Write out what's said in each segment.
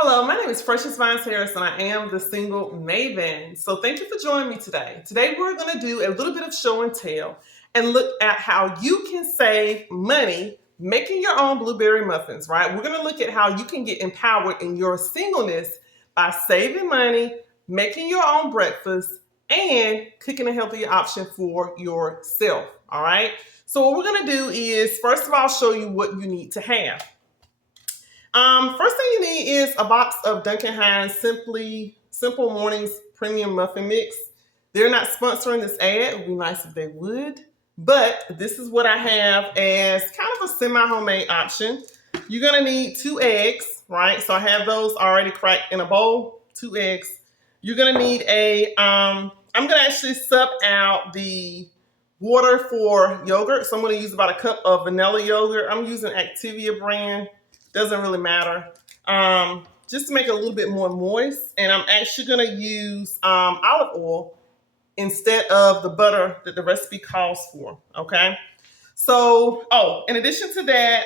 Hello, my name is Precious Vines Harris and I am the Single Maven. So thank you for joining me today. Today we're going to do a little bit of show and tell and look at how you can save money making your own blueberry muffins, right? We're going to look at how you can get empowered in your singleness by saving money, making your own breakfast, and cooking a healthy option for yourself, all right? So what we're going to do is, first of all, show you what you need to have. First thing you need is a box of Duncan Hines Simple Mornings Premium Muffin Mix. They're not sponsoring this ad. It would be nice if they would. But this is what I have as kind of a semi-homemade option. You're going to need 2 eggs, right? So I have those already cracked in a bowl, 2 eggs. You're going to need I'm going to actually sub out the water for yogurt. So I'm going to use about a cup of vanilla yogurt. I'm using Activia brand. Doesn't really matter. Just to make it a little bit more moist. And I'm actually going to use olive oil instead of the butter that the recipe calls for. Okay. So, in addition to that,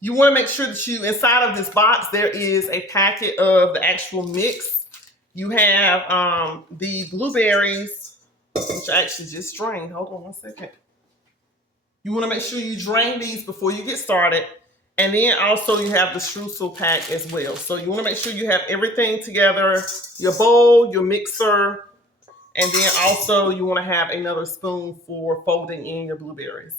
you want to make sure that inside of this box, there is a packet of the actual mix. You have the blueberries, which I actually just drained. Hold on one second. You want to make sure you drain these before you get started. And then also you have the Streusel pack as well. So you want to make sure you have everything together, your bowl, your mixer, and then also you want to have another spoon for folding in your blueberries.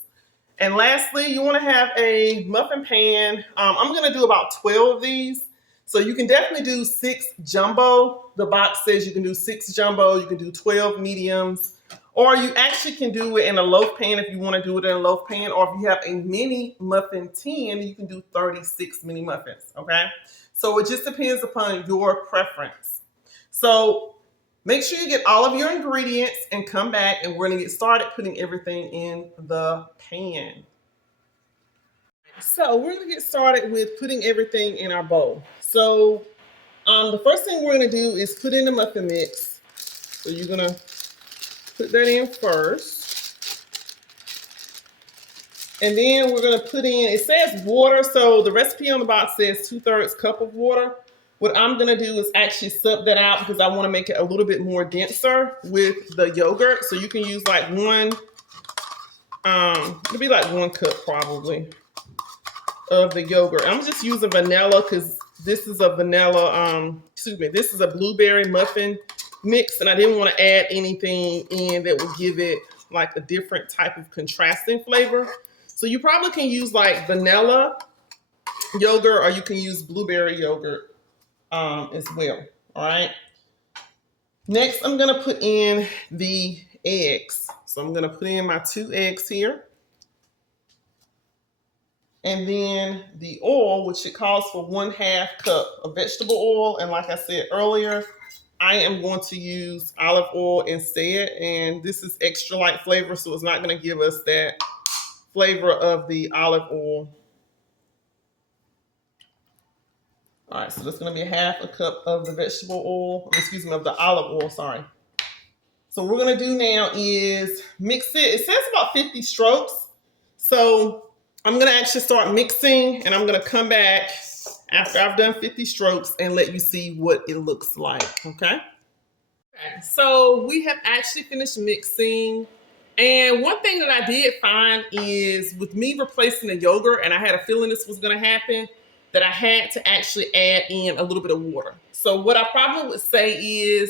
And lastly, you want to have a muffin pan. I'm going to do about 12 of these. So you can definitely do 6 jumbo. The box says you can do 6 jumbo. You can do 12 mediums. Or you actually can do it in a loaf pan if you want to do it in a loaf pan. Or if you have a mini muffin tin, you can do 36 mini muffins, okay? So it just depends upon your preference. So make sure you get all of your ingredients and come back and we're going to get started putting everything in the pan. So we're going to get started with putting everything in our bowl. So the first thing we're going to do is put in the muffin mix. So you're going to put that in first. And then we're going to put in, it says water. So the recipe on the box says 2/3 cup of water. What I'm going to do is actually sub that out because I want to make it a little bit more denser with the yogurt. So you can use like it'll be like 1 cup probably of the yogurt. I'm just using vanilla because this is a this is a blueberry muffin mix, and I didn't want to add anything in that would give it like a different type of contrasting flavor. So you probably can use like vanilla yogurt or you can use blueberry yogurt as well. All right. Next, I'm going to put in the eggs. So I'm going to put in my 2 eggs here. And then the oil, which it calls for 1/2 cup of vegetable oil. And like I said earlier, I am going to use olive oil instead. And this is extra light flavor, so it's not going to give us that flavor of the olive oil. All right, so that's going to be 1/2 cup of the vegetable oil, of the olive oil, sorry. So what we're going to do now is mix it. It says about 50 strokes. So I'm going to actually start mixing and I'm going to come back after I've done 50 strokes and let you see what it looks like, okay? So we have actually finished mixing. And one thing that I did find is with me replacing the yogurt, and I had a feeling this was going to happen, that I had to actually add in a little bit of water. So what I probably would say is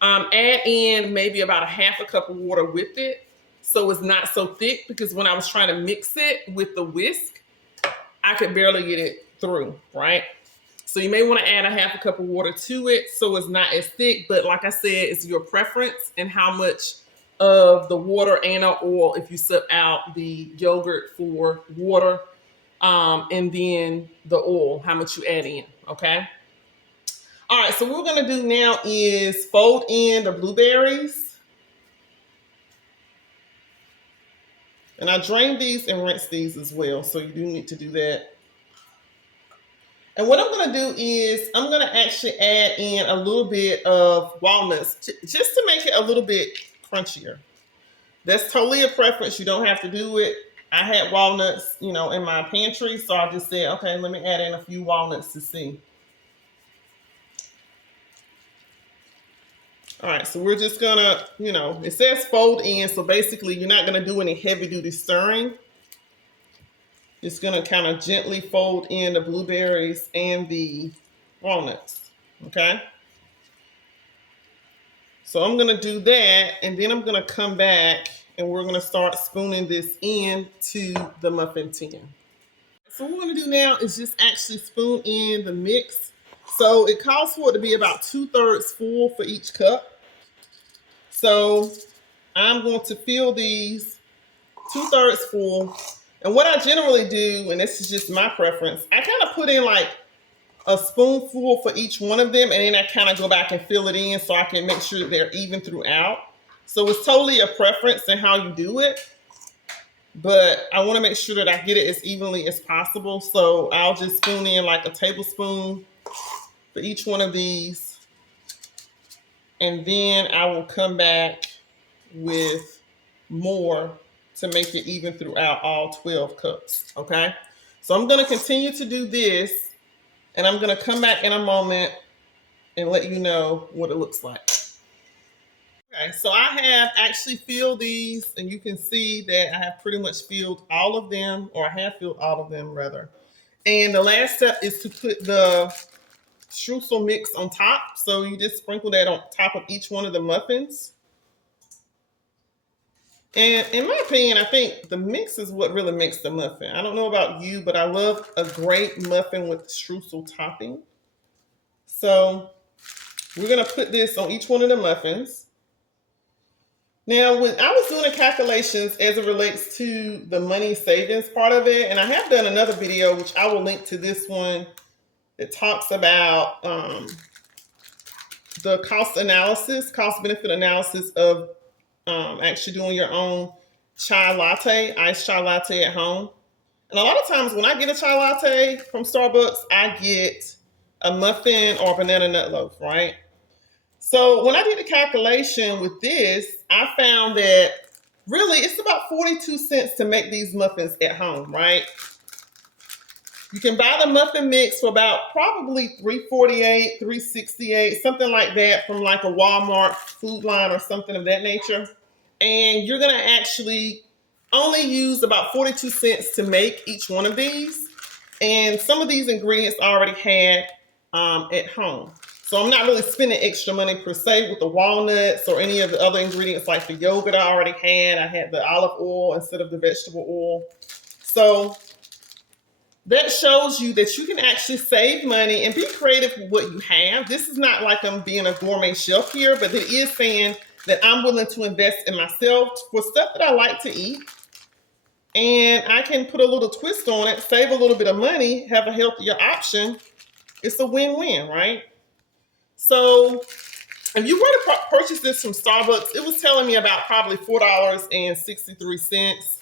add in maybe about 1/2 cup of water with it so it's not so thick, because when I was trying to mix it with the whisk, I could barely get it through, right? So you may want to add 1/2 cup of water to it so it's not as thick, but like I said, it's your preference and how much of the water and the oil, if you sub out the yogurt for water, and then the oil, how much you add in, okay? All right, so what we're gonna do now is fold in the blueberries. And I drain these and rinse these as well, so you do need to do that. And what I'm gonna do is I'm gonna actually add in a little bit of walnuts just to make it a little bit crunchier. That's totally a preference, you don't have to do it. I had walnuts, in my pantry, so I just said, okay, let me add in a few walnuts to see. All right, so we're just gonna, it says fold in, so basically you're not gonna do any heavy duty stirring. It's gonna kind of gently fold in the blueberries and the walnuts, okay? So I'm gonna do that, and then I'm gonna come back and we're gonna start spooning this into the muffin tin. So what we're gonna do now is just actually spoon in the mix. So it calls for it to be about 2/3 full for each cup. So I'm going to fill these 2/3 full. And what I generally do, and this is just my preference, I kind of put in like a spoonful for each one of them, and then I kind of go back and fill it in so I can make sure that they're even throughout. So it's totally a preference in how you do it, but I want to make sure that I get it as evenly as possible. So I'll just spoon in like a tablespoon for each one of these, and then I will come back with more to make it even throughout all 12 cups, okay? So I'm gonna continue to do this, and I'm gonna come back in a moment and let you know what it looks like. Okay, so I have actually filled these, and you can see that I have pretty much filled all of them, or I have filled all of them rather. And the last step is to put the streusel mix on top. So you just sprinkle that on top of each one of the muffins. And in my opinion, I think the mix is what really makes the muffin. I don't know about you, but I love a great muffin with streusel topping. So we're gonna put this on each one of the muffins. Now, when I was doing the calculations as it relates to the money savings part of it, and I have done another video, which I will link to this one, that talks about the cost benefit analysis of actually doing your own iced chai latte at home. And a lot of times when I get a chai latte from Starbucks, I get a muffin or a banana nut loaf, right? So when I did the calculation with this, I found that really it's about 42 cents to make these muffins at home, right? You can buy the muffin mix for about probably $3.48, $3.68, something like that from like a Walmart Food Line or something of that nature. And you're gonna actually only use about 42 cents to make each one of these. And some of these ingredients I already had at home. So I'm not really spending extra money per se with the walnuts or any of the other ingredients like the yogurt I already had. I had the olive oil instead of the vegetable oil. So that shows you that you can actually save money and be creative with what you have. This is not like I'm being a gourmet chef here, but it is saying that I'm willing to invest in myself for stuff that I like to eat. And I can put a little twist on it, save a little bit of money, have a healthier option. It's a win-win, right? So if you were to purchase this from Starbucks, it was telling me about probably $4.63.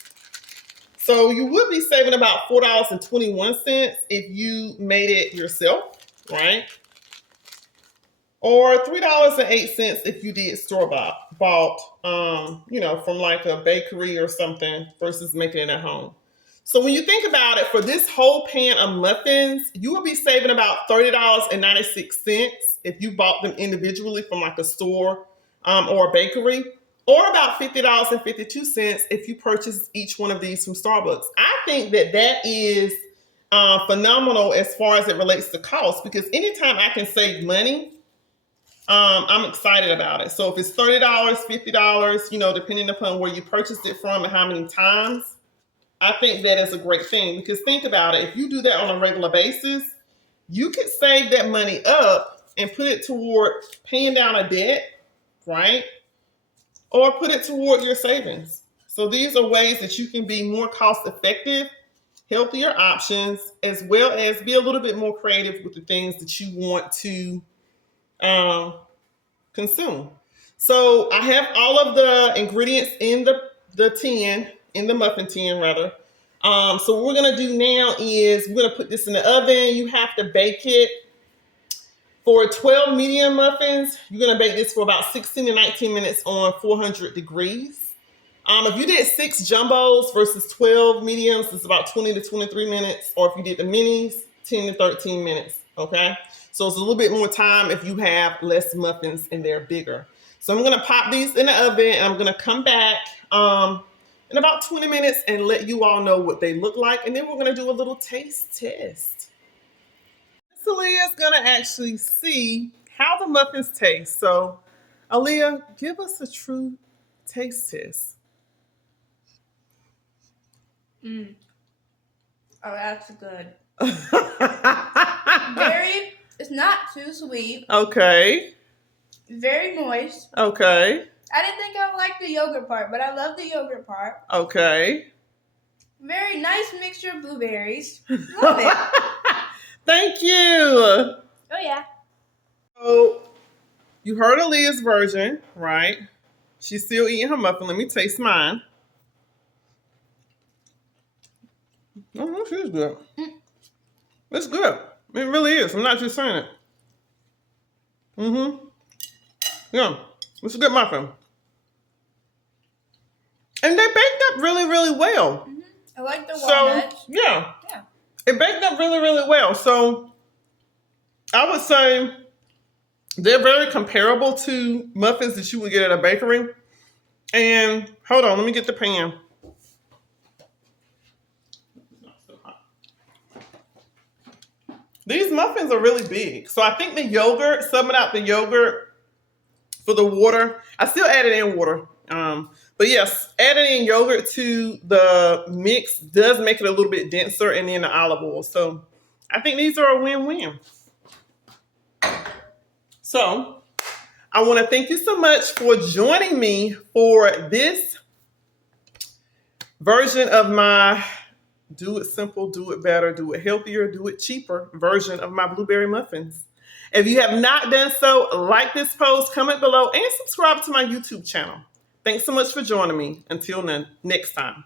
So you would be saving about $4.21 if you made it yourself, right? Or $3.08 if you did store-bought, from like a bakery or something versus making it at home. So when you think about it, for this whole pan of muffins, you will be saving about $30.96 if you bought them individually from like a store or a bakery, or about $50.52 if you purchase each one of these from Starbucks. I think that is phenomenal as far as it relates to cost, because anytime I can save money, I'm excited about it. So if it's $30, $50, depending upon where you purchased it from and how many times, I think that is a great thing. Because think about it, if you do that on a regular basis, you could save that money up and put it toward paying down a debt, right? Or put it toward your savings. So these are ways that you can be more cost effective, healthier options, as well as be a little bit more creative with the things that you want to consume. So I have all of the ingredients in the tin, in the muffin tin rather. So what we're gonna do now is we're gonna put this in the oven. You have to bake it for 12 medium muffins. You're gonna bake this for about 16 to 19 minutes on 400 degrees. If you did 6 jumbos versus 12 mediums, it's about 20 to 23 minutes. Or if you did the minis, 10 to 13 minutes, okay? So it's a little bit more time if you have less muffins and they're bigger. So I'm gonna pop these in the oven and I'm gonna come back in about 20 minutes and let you all know what they look like. And then we're gonna do a little taste test. Miss Aaliyah is gonna actually see how the muffins taste. So Aaliyah, give us a true taste test. Oh, that's good. Very, it's not too sweet. Okay. Very moist. Okay. I didn't think I would like the yogurt part, but I love the yogurt part. Okay. Very nice mixture of blueberries. Love it. Thank you. Oh, yeah. So, you heard Aaliyah's version, right? She's still eating her muffin. Let me taste mine. Oh, she's good. It's good. It really is. I'm not just saying it. Yeah, it's a good muffin. And they baked up really, really well. I like the walnuts. So, yeah. It baked up really, really well. So, I would say they're very comparable to muffins that you would get at a bakery. And, hold on, let me get the pan. These muffins are really big. So, I think the yogurt, subbing out the yogurt for the water. I still added in water. But yes, adding in yogurt to the mix does make it a little bit denser, and then the olive oil. So I think these are a win-win. So I want to thank you so much for joining me for this version of my do it simple, do it better, do it healthier, do it cheaper version of my blueberry muffins. If you have not done so, like this post, comment below, and subscribe to my YouTube channel. Thanks so much for joining me. Until next time.